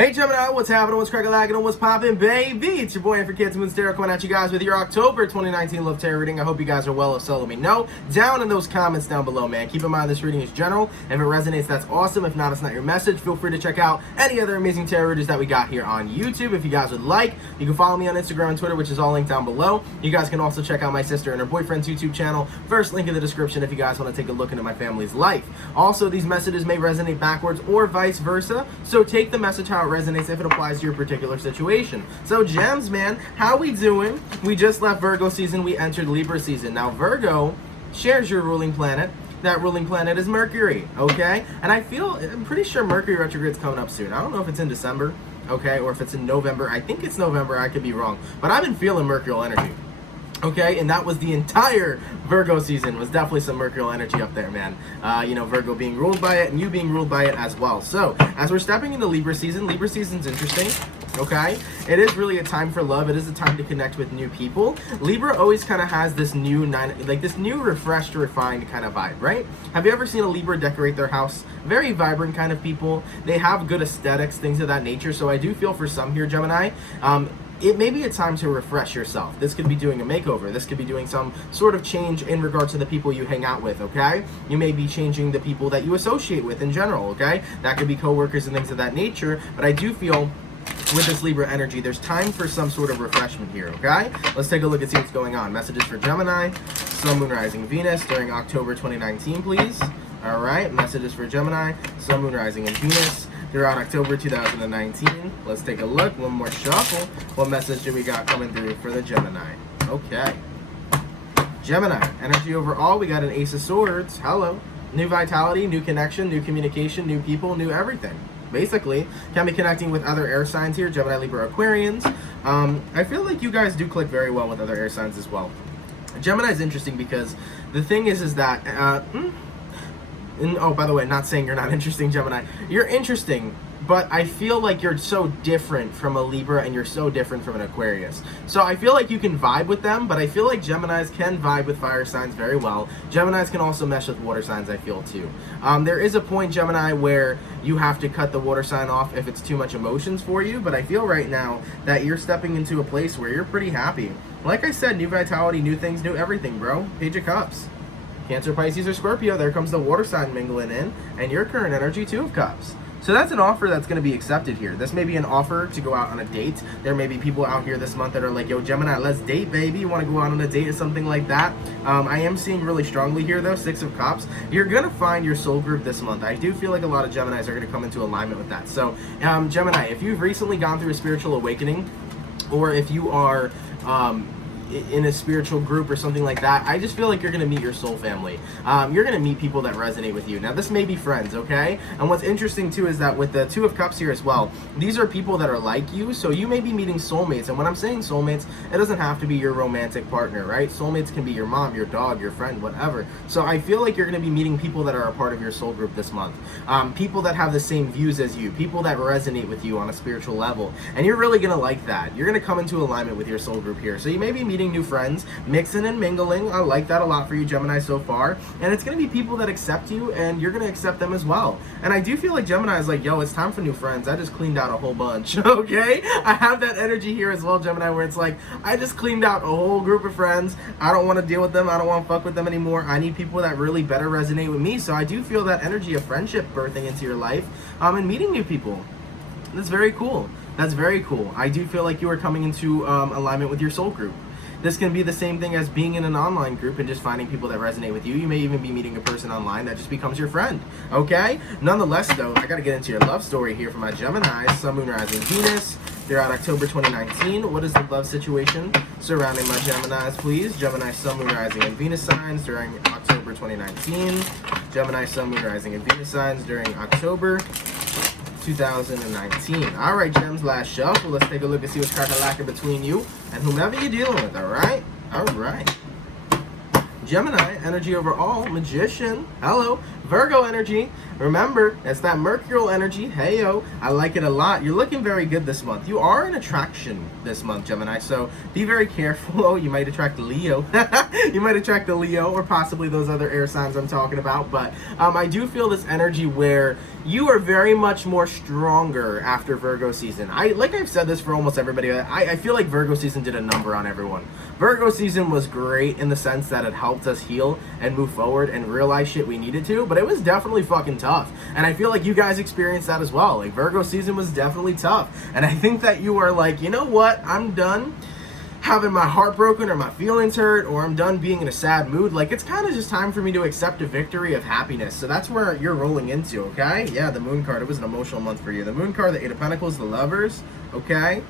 Hey Gemini, what's happening? What's crackalacking? What's poppin', baby? It's your boy for CancerMoonsTarot coming at you guys with your October 2019 Love Tarot reading. I hope you guys are well. If so, let me know down in those comments down below, man. Keep in mind this reading is general. If it resonates, that's awesome. If not, it's not your message. Feel free to check out any other amazing tarot readers that we got here on YouTube. If you guys would like, you can follow me on Instagram and Twitter, which is all linked down below. You guys can also check out my sister and her boyfriend's YouTube channel. First link in the description if you guys want to take a look into my family's life. Also, these messages may resonate backwards or vice versa, so take the message how it resonates if it applies to your particular situation. So gems, man, how we doing? We just left Virgo season, we entered Libra season. Now Virgo shares your ruling planet. That ruling planet is Mercury, okay? And I'm pretty sure Mercury retrograde's coming up soon. I don't know if it's in December, okay, or if it's in November. I think it's November, I could be wrong. But I've been feeling Mercurial energy. Okay, and that was the entire Virgo season, was definitely some Mercurial energy up there, man. You know, Virgo being ruled by it and you being ruled by it as well. So, as we're stepping into Libra season's interesting, okay? It is really a time for love. It is a time to connect with new people. Libra always kind of has this new, this new refreshed, refined kind of vibe, right? Have you ever seen a Libra decorate their house? Very vibrant kind of people. They have good aesthetics, things of that nature. So I do feel for some here, Gemini, it may be a time to refresh yourself. This could be doing a makeover. This could be doing some sort of change in regards to the people you hang out with, okay? You may be changing the people that you associate with in general, okay? That could be coworkers and things of that nature, but I do feel with this Libra energy, there's time for some sort of refreshment here, okay? Let's take a look and see what's going on. Messages for Gemini, Sun, Moon, Rising, Venus during October 2019, please. All right, messages for Gemini, Sun, Moon, Rising, and Venus throughout October 2019. Let's take a look. One more shuffle. What message do we got coming through for the Gemini? Okay. Gemini, energy overall, we got an Ace of Swords. Hello. New vitality, new connection, new communication, new people, new everything. Basically, can be connecting with other air signs here, Gemini, Libra, Aquarians. I feel like you guys do click very well with other air signs as well. Gemini is interesting because the thing is that... And, oh, by the way, not saying you're not interesting, Gemini. You're interesting, but I feel like you're so different from a Libra and you're so different from an Aquarius. So I feel like you can vibe with them, but I feel like Geminis can vibe with fire signs very well. Geminis can also mesh with water signs, I feel, too. There is a point, Gemini, where you have to cut the water sign off if it's too much emotions for you, but I feel right now that you're stepping into a place where you're pretty happy. Like I said, new vitality, new things, new everything, bro. Page of Cups. Cancer, Pisces, or Scorpio, there comes the water sign mingling in, and your current energy, Two of Cups. So that's an offer that's going to be accepted here. This may be an offer to go out on a date. There may be people out here this month that are like, yo, Gemini, let's date, baby. You want to go out on a date or something like that? I am seeing really strongly here, though, Six of Cups. You're going to find your soul group this month. I do feel like a lot of Geminis are going to come into alignment with that. So, Gemini, if you've recently gone through a spiritual awakening, or if you are... in a spiritual group or something like that, I just feel like you're going to meet your soul family. You're going to meet people that resonate with you. Now, this may be friends, okay? And what's interesting, too, is that with the Two of Cups here as well, these are people that are like you, so you may be meeting soulmates. And when I'm saying soulmates, it doesn't have to be your romantic partner, right? Soulmates can be your mom, your dog, your friend, whatever. So I feel like you're going to be meeting people that are a part of your soul group this month. People that have the same views as you, people that resonate with you on a spiritual level. And you're really going to like that. You're going to come into alignment with your soul group here. So you may be meeting new friends, mixing and mingling. I like that a lot for you, Gemini, so far. And it's going to be people that accept you, and you're going to accept them as well. And I do feel like Gemini is like, yo, it's time for new friends. I just cleaned out a whole bunch, okay? I have that energy here as well, Gemini, where it's like, I just cleaned out a whole group of friends. I don't want to deal with them. I don't want to fuck with them anymore. I need people that really better resonate with me. So I do feel that energy of friendship birthing into your life, and meeting new people. That's very cool. That's very cool. I do feel like you are coming into alignment with your soul group. This can be the same thing as being in an online group and just finding people that resonate with you. You may even be meeting a person online that just becomes your friend, okay? Nonetheless, though, I got to get into your love story here for my Geminis, Sun, Moon, Rising, Venus. Throughout October 2019, what is the love situation surrounding my Geminis, please? Gemini, Sun, Moon, Rising, and Venus signs during October 2019. Gemini, Sun, Moon, Rising, and Venus signs during October 2019. All right, Gems, last shuffle. Let's take a look and see what's crack-a-lacking between you and whomever you're dealing with, all right? All right. Gemini, energy overall, Magician. Hello. Virgo energy. Remember, it's that Mercurial energy. Hey, yo, I like it a lot. You're looking very good this month. You are an attraction this month, Gemini, so be very careful. Oh, you might attract Leo. You might attract the Leo or possibly those other air signs I'm talking about, but I do feel this energy where you are very much more stronger after Virgo season. Like I've said this for almost everybody, I feel like Virgo season did a number on everyone. Virgo season was great in the sense that it helped us heal and move forward and realize shit we needed to, but it was definitely fucking tough. And I feel like you guys experienced that as well. Like, Virgo season was definitely tough. And I think that you are like, you know what, I'm done having my heart broken or my feelings hurt, or I'm done being in a sad mood. Like, it's kind of just time for me to accept a victory of happiness. So that's where you're rolling into, okay? Yeah, the Moon card, it was an emotional month for you. The Moon card, the Eight of Pentacles, the Lovers, okay?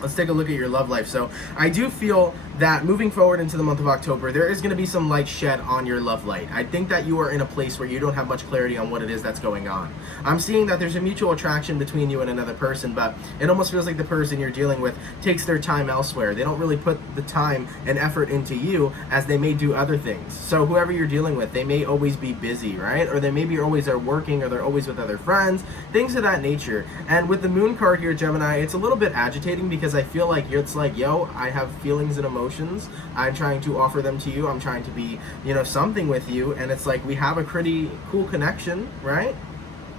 Let's take a look at your love life. So I do feel that moving forward into the month of October, there is going to be some light shed on your love light. I think that you are in a place where you don't have much clarity on what it is that's going on. I'm seeing that there's a mutual attraction between you and another person, but it almost feels like the person you're dealing with takes their time elsewhere. They don't really put the time and effort into you as they may do other things. So whoever you're dealing with, they may always be busy, right? Or they maybe always are working, or they're always with other friends, things of that nature. And with the Moon card here, Gemini, it's a little bit agitating because I feel like it's like, yo, I have feelings and emotions. I'm trying to offer them to you. I'm trying to be, you know, something with you. And it's like we have a pretty cool connection, right?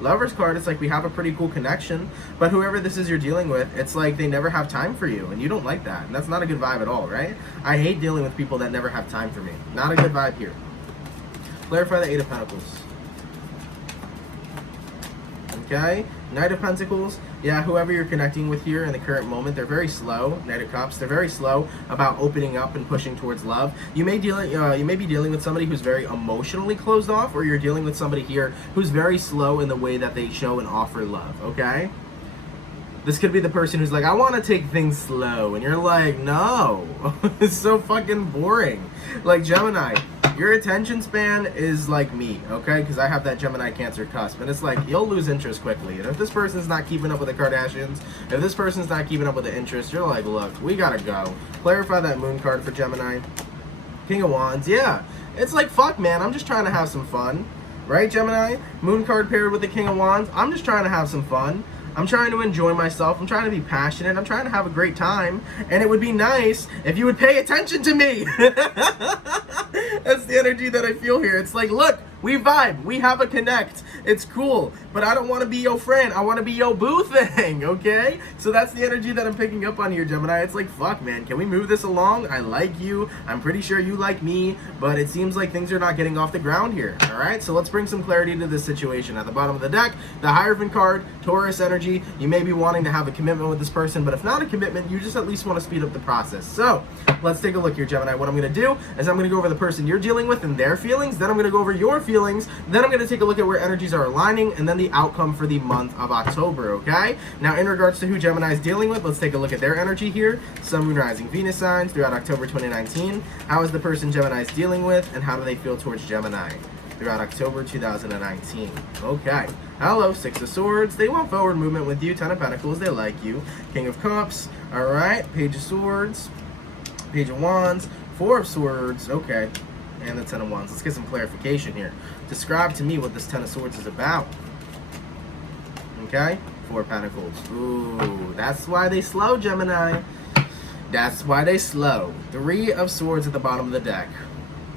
Lover's card, it's like we have a pretty cool connection. But whoever this is you're dealing with, it's like they never have time for you. And you don't like that. And that's not a good vibe at all, right? I hate dealing with people that never have time for me. Not a good vibe here. Clarify the Eight of Pentacles. Okay, Knight of Pentacles. Yeah, whoever you're connecting with here in the current moment, they're very slow. Knight of Cups, they're very slow about opening up and pushing towards love. You may be dealing with somebody who's very emotionally closed off, or you're dealing with somebody here who's very slow in the way that they show and offer love. Okay. This could be the person who's like, I want to take things slow. And you're like, no, it's so fucking boring. Like, Gemini, your attention span is like me, okay? Because I have that Gemini Cancer cusp. And it's like, you'll lose interest quickly. And if this person's not keeping up with the Kardashians, if this person's not keeping up with the interest, you're like, look, we gotta go. Clarify that Moon card for Gemini. King of Wands, yeah. It's like, fuck, man, I'm just trying to have some fun. Right, Gemini? Moon card paired with the King of Wands. I'm just trying to have some fun. I'm trying to enjoy myself. I'm trying to be passionate. I'm trying to have a great time. And it would be nice if you would pay attention to me. That's the energy that I feel here. It's like, look, we vibe. We have a connect. It's cool. But I don't want to be your friend. I want to be your boo thing, okay? So that's the energy that I'm picking up on here, Gemini. It's like, fuck, man. Can we move this along? I like you. I'm pretty sure you like me. But it seems like things are not getting off the ground here, all right? So let's bring some clarity to this situation. At the bottom of the deck, the Hierophant card, Taurus energy. You may be wanting to have a commitment with this person, but if not a commitment, you just at least want to speed up the process. So let's take a look here, Gemini. What I'm going to do is I'm going to go over the person you're dealing with and their feelings. Then I'm going to go over your feelings. Then I'm going to take a look at where energies are aligning, and then the outcome for the month of October, okay? Now, in regards to who Gemini is dealing with, let's take a look at their energy here. Sun, Moon, Rising, Venus signs throughout October 2019. How is the person Gemini is dealing with, and how do they feel towards Gemini throughout October 2019? Okay. Hello, Six of Swords. They want forward movement with you. Ten of Pentacles. They like you. King of Cups. All right. Page of Swords. Page of Wands. Four of Swords. Okay. And the Ten of Wands. Let's get some clarification here. Describe to me what this Ten of Swords is about. Okay. Four of Pentacles. Ooh, that's why they slow, Gemini. That's why they slow. Three of Swords at the bottom of the deck.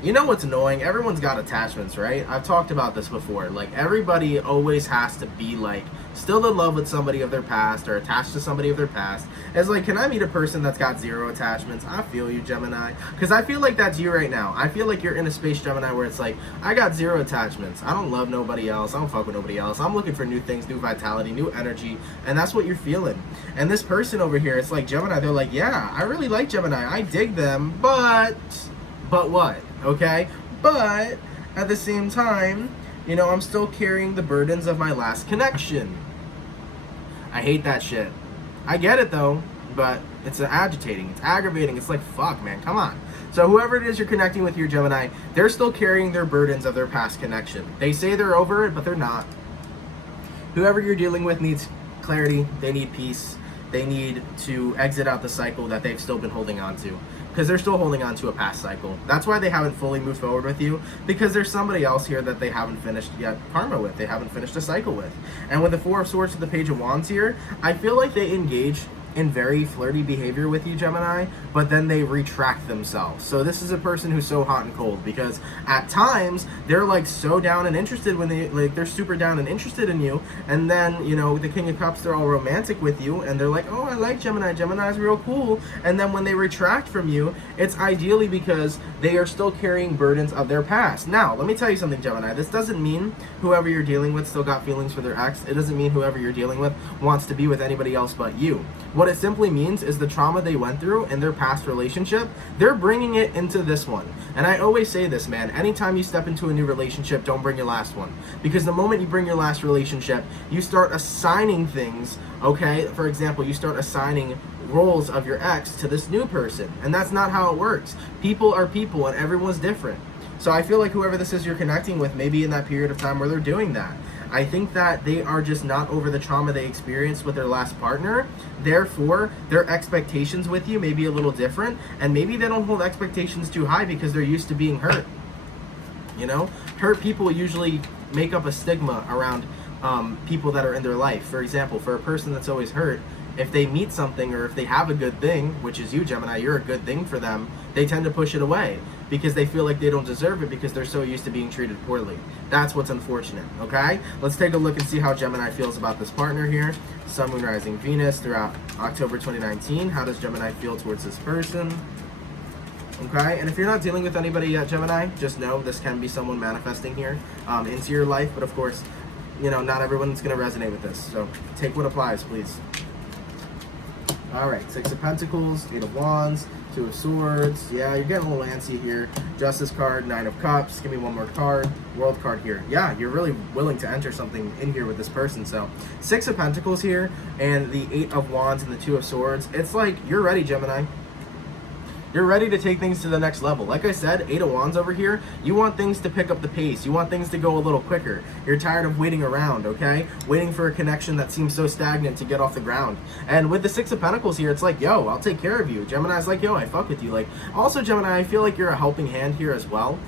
You know what's annoying? Everyone's got attachments, right? I've talked about this before. Like, everybody always has to be, like, still in love with somebody of their past or attached to somebody of their past. It's like, can I meet a person that's got zero attachments? I feel you, Gemini. Because I feel like that's you right now. I feel like you're in a space, Gemini, where it's like, I got zero attachments. I don't love nobody else. I don't fuck with nobody else. I'm looking for new things, new vitality, new energy. And that's what you're feeling. And this person over here, it's like, Gemini, they're like, yeah, I really like Gemini. I dig them, but what? Okay? But at the same time, you know, I'm still carrying the burdens of my last connection. I hate that shit. I get it though, but it's agitating, it's aggravating. It's like, fuck, man, come on. So whoever it is you're connecting with, your Gemini, they're still carrying their burdens of their past connection. They say they're over it, but they're not. Whoever you're dealing with needs clarity. They need peace. they need to exit out the cycle that they've still been holding on to. Because they're still holding on to a past cycle. That's why they haven't fully moved forward with you, because there's somebody else here that they haven't finished yet karma with. They haven't finished a cycle with. And with the Four of Swords to the Page of Wands here, I feel like they engage in very flirty behavior with you, Gemini, but then they retract themselves. So this is a person who's so hot and cold, because at times they're like so down and interested when they're super down and interested in you, and then, you know, the King of Cups, they're all romantic with you, and they're like, oh, I like Gemini, Gemini's real cool, and then when they retract from you, it's ideally because they are still carrying burdens of their past. Now, let me tell you something, Gemini. This doesn't mean whoever you're dealing with still got feelings for their ex. It doesn't mean whoever you're dealing with wants to be with anybody else but you. What it simply means is the trauma they went through in their past relationship, they're bringing it into this one. And I always say this, man, anytime you step into a new relationship, don't bring your last one. Because the moment you bring your last relationship, you start assigning things, okay? For example, you start assigning roles of your ex to this new person. And that's not how it works. People are people, and everyone's different. So I feel like whoever this is you're connecting with, maybe in that period of time where they're doing that, I think that they are just not over the trauma they experienced with their last partner. Therefore, their expectations with you may be a little different, and maybe they don't hold expectations too high because they're used to being hurt. You know, hurt people usually make up a stigma around people that are in their life. For example, for a person that's always hurt, if they meet something or if they have a good thing, which is you, Gemini, you're a good thing for them, they tend to push it away because they feel like they don't deserve it because they're so used to being treated poorly. That's what's unfortunate, okay? Let's take a look and see how Gemini feels about this partner here. Sun, Moon, Rising, Venus throughout October 2019. How does Gemini feel towards this person? Okay, and if you're not dealing with anybody yet, Gemini, just know this can be someone manifesting here into your life. But of course, you know, not everyone's going to resonate with this. So take what applies, please. All right, Six of Pentacles, Eight of Wands, Two of Swords. Yeah, you're getting a little antsy here. Justice card, Nine of Cups. Give me one more card. World card here. Yeah, you're really willing to enter something in here with this person. So Six of Pentacles here and the Eight of Wands and the Two of Swords. It's like you're ready, Gemini. You're ready to take things to the next level. Like I said, Eight of Wands over here, you want things to pick up the pace. You want things to go a little quicker. You're tired of waiting around, okay? Waiting for a connection that seems so stagnant to get off the ground. And with the Six of Pentacles here, it's like, yo, I'll take care of you. Gemini's like, yo, I fuck with you. Like, also, Gemini, I feel like you're a helping hand here as well,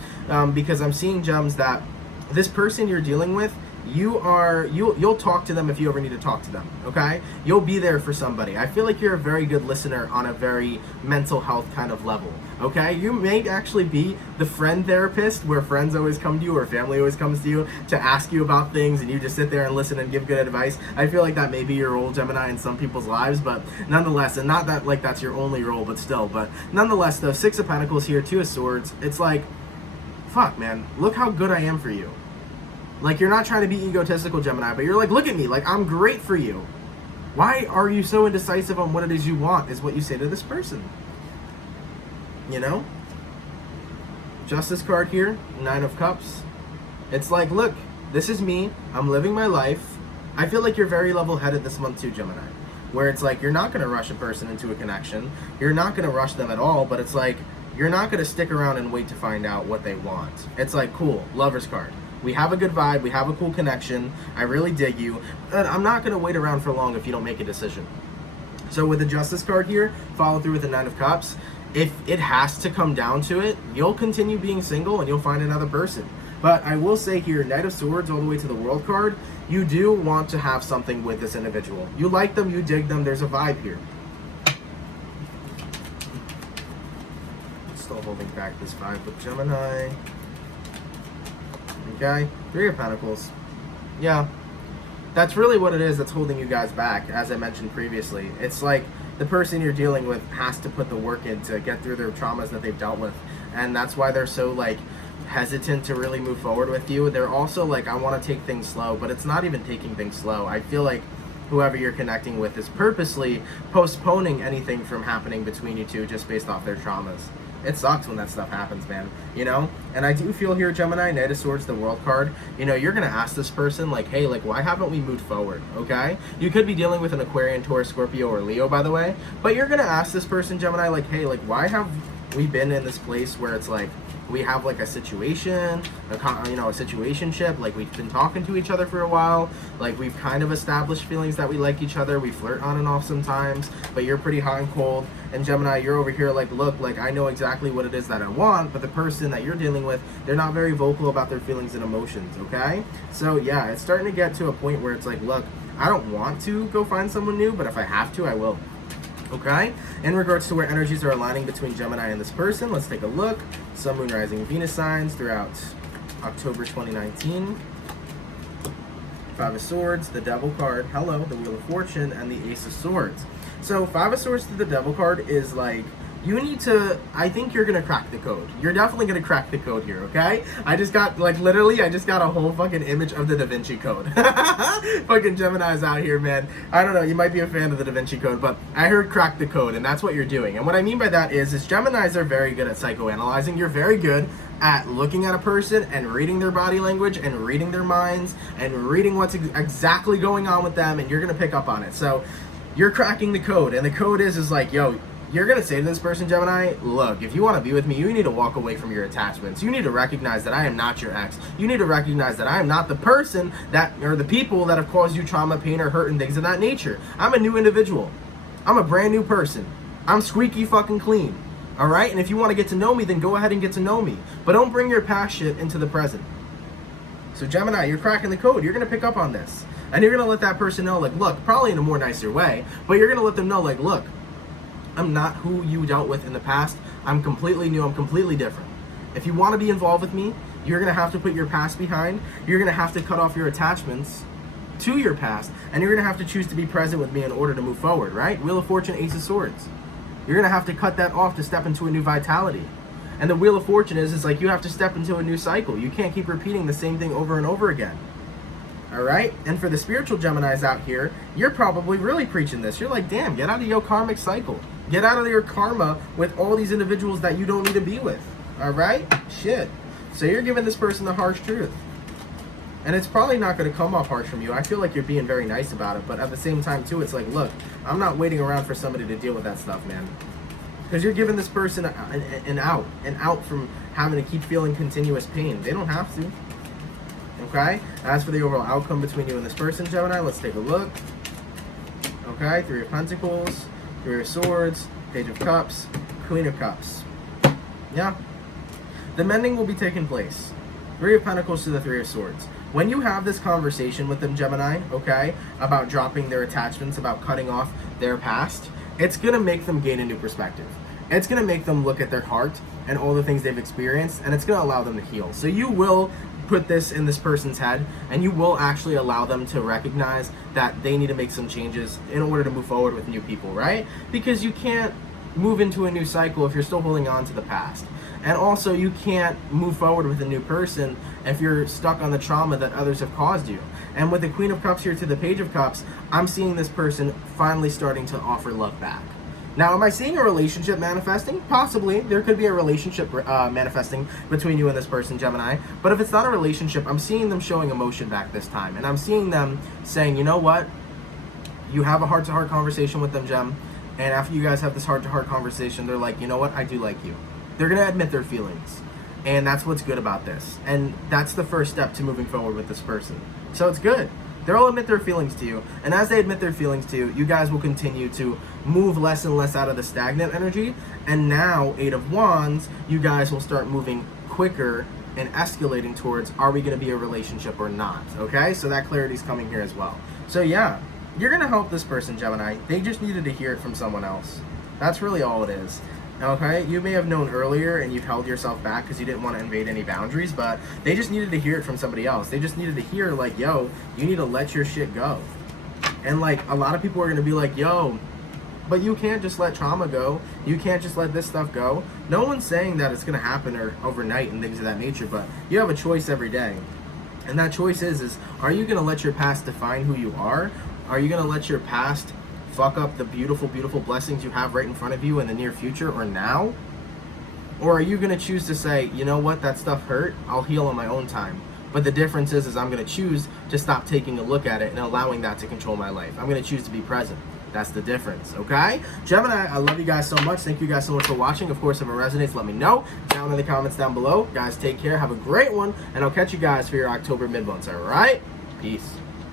because I'm seeing, Gems, that this person you're dealing with, you'll talk to them if you ever need to talk to them, okay? You'll be there for somebody. I feel like you're a very good listener on a very mental health kind of level, okay? You may actually be the friend therapist where friends always come to you or family always comes to you to ask you about things and you just sit there and listen and give good advice. I feel like that may be your role, Gemini, in some people's lives, but nonetheless, and not that like that's your only role, but still, but nonetheless, though, Six of Pentacles here, Two of Swords, it's like, fuck, man, look how good I am for you. Like, you're not trying to be egotistical, Gemini, but you're like, look at me, like, I'm great for you. Why are you so indecisive on what it is you want, is what you say to this person. You know? Justice card here, Nine of Cups. It's like, look, this is me, I'm living my life. I feel like you're very level-headed this month too, Gemini. Where it's like, you're not going to rush a person into a connection. You're not going to rush them at all, but it's like, you're not going to stick around and wait to find out what they want. It's like, cool, Lover's card. We have a good vibe, we have a cool connection, I really dig you, but I'm not going to wait around for long if you don't make a decision. So with the Justice card here, follow through with the Nine of Cups. If it has to come down to it, you'll continue being single and you'll find another person. But I will say here, Knight of Swords all the way to the World card, you do want to have something with this individual. You like them, you dig them, there's a vibe here. Still holding back this vibe with Gemini. Okay, Three of Pentacles. Yeah, that's really what it is that's holding you guys back, as I mentioned previously. It's like the person you're dealing with has to put the work in to get through their traumas that they've dealt with. And that's why they're so, like, hesitant to really move forward with you. They're also like, I want to take things slow, but it's not even taking things slow. I feel like whoever you're connecting with is purposely postponing anything from happening between you two just based off their traumas. It sucks when that stuff happens, man, you know? And I do feel here, Gemini, Knight of Swords, the World card, you know, you're going to ask this person, like, hey, like, why haven't we moved forward, okay? You could be dealing with an Aquarian, Taurus, Scorpio, or Leo, by the way, but you're going to ask this person, Gemini, like, hey, like, why have we been in this place where it's like, we have like a situation, a situationship, like we've been talking to each other for a while, like we've kind of established feelings that we like each other, we flirt on and off sometimes, but you're pretty hot and cold. And Gemini, you're over here like, look, like I know exactly what it is that I want, but the person that you're dealing with, they're not very vocal about their feelings and emotions, okay? So yeah, it's starting to get to a point where it's like, look, I don't want to go find someone new, but if I have to, I will. Okay, in regards to where energies are aligning between Gemini and this person, let's take a look. Sun, Moon, Rising, Venus signs throughout October 2019. Five of Swords, the Devil card, hello, the Wheel of Fortune, and the Ace of Swords. So Five of Swords to the Devil card is like, you need to, I think you're going to crack the code. You're definitely going to crack the code here, okay? I just got, like, literally, I just got a whole fucking image of the Da Vinci Code. Fucking Gemini's out here, man. I don't know, you might be a fan of the Da Vinci Code, but I heard crack the code, and that's what you're doing. And what I mean by that is Geminis are very good at psychoanalyzing. You're very good at looking at a person and reading their body language and reading their minds and reading what's exactly going on with them, and you're going to pick up on it. So you're cracking the code, and the code is like, yo, you're going to say to this person, Gemini, look, if you want to be with me, you need to walk away from your attachments. You need to recognize that I am not your ex. You need to recognize that I am not the person that, or the people that have caused you trauma, pain, or hurt, and things of that nature. I'm a new individual. I'm a brand new person. I'm squeaky fucking clean. All right? And if you want to get to know me, then go ahead and get to know me. But don't bring your past shit into the present. So Gemini, you're cracking the code. You're going to pick up on this. And you're going to let that person know, like, look, probably in a more nicer way, but you're going to let them know, like, look, I'm not who you dealt with in the past. I'm completely new. I'm completely different. If you want to be involved with me, you're going to have to put your past behind. You're going to have to cut off your attachments to your past. And you're going to have to choose to be present with me in order to move forward, right? Wheel of Fortune, Ace of Swords. You're going to have to cut that off to step into a new vitality. And the Wheel of Fortune is like you have to step into a new cycle. You can't keep repeating the same thing over and over again. All right? And for the spiritual Geminis out here, you're probably really preaching this. You're like, damn, get out of your karmic cycle. Get out of your karma with all these individuals that you don't need to be with. All right? Shit. So you're giving this person the harsh truth. And it's probably not going to come off harsh from you. I feel like you're being very nice about it. But at the same time, too, it's like, look, I'm not waiting around for somebody to deal with that stuff, man. Because you're giving this person an out from having to keep feeling continuous pain. They don't have to. Okay? As for the overall outcome between you and this person, Gemini, let's take a look. Okay? Three of Pentacles. Three of Swords, Page of Cups, Queen of Cups. Yeah. The mending will be taking place. Three of Pentacles to the Three of Swords. When you have this conversation with them, Gemini, okay, about dropping their attachments, about cutting off their past, it's going to make them gain a new perspective. It's going to make them look at their heart and all the things they've experienced, and it's going to allow them to heal. So you will put this in this person's head, and you will actually allow them to recognize that they need to make some changes in order to move forward with new people, right? Because you can't move into a new cycle if you're still holding on to the past. And also, you can't move forward with a new person if you're stuck on the trauma that others have caused you. And with the Queen of Cups here to the Page of Cups, I'm seeing this person finally starting to offer love back. Now, am I seeing a relationship manifesting? Possibly. There could be a relationship manifesting between you and this person, Gemini. But if it's not a relationship, I'm seeing them showing emotion back this time. And I'm seeing them saying, you know what? You have a heart-to-heart conversation with them, Gem. And after you guys have this heart-to-heart conversation, they're like, you know what? I do like you. They're going to admit their feelings. And that's what's good about this. And that's the first step to moving forward with this person. So it's good. They'll admit their feelings to you. And as they admit their feelings to you, you guys will continue to move less and less out of the stagnant energy. And now, Eight of Wands, you guys will start moving quicker and escalating towards, are we going to be a relationship or not? Okay? So that clarity is coming here as well. So yeah, you're going to help this person, Gemini. They just needed to hear it from someone else. That's really all it is. Okay, you may have known earlier and you've held yourself back because you didn't want to invade any boundaries, but they just needed to hear it from somebody else. They just needed to hear, like, yo, you need to let your shit go. And, like, a lot of people are going to be like, yo, but you can't just let trauma go. You can't just let this stuff go. No one's saying that it's going to happen or overnight and things of that nature, but you have a choice every day. And that choice is are you going to let your past define who you are? Are you going to let your past fuck up the beautiful, beautiful blessings you have right in front of you in the near future or now? Or are you going to choose to say, you know what, that stuff hurt, I'll heal on my own time. But the difference is I'm going to choose to stop taking a look at it and allowing that to control my life. I'm going to choose to be present. That's the difference, okay? Gemini, I love you guys so much. Thank you guys so much for watching. Of course, if it resonates, let me know down in the comments down below. Guys, take care. Have a great one, and I'll catch you guys for your October mid-months, all right? Peace.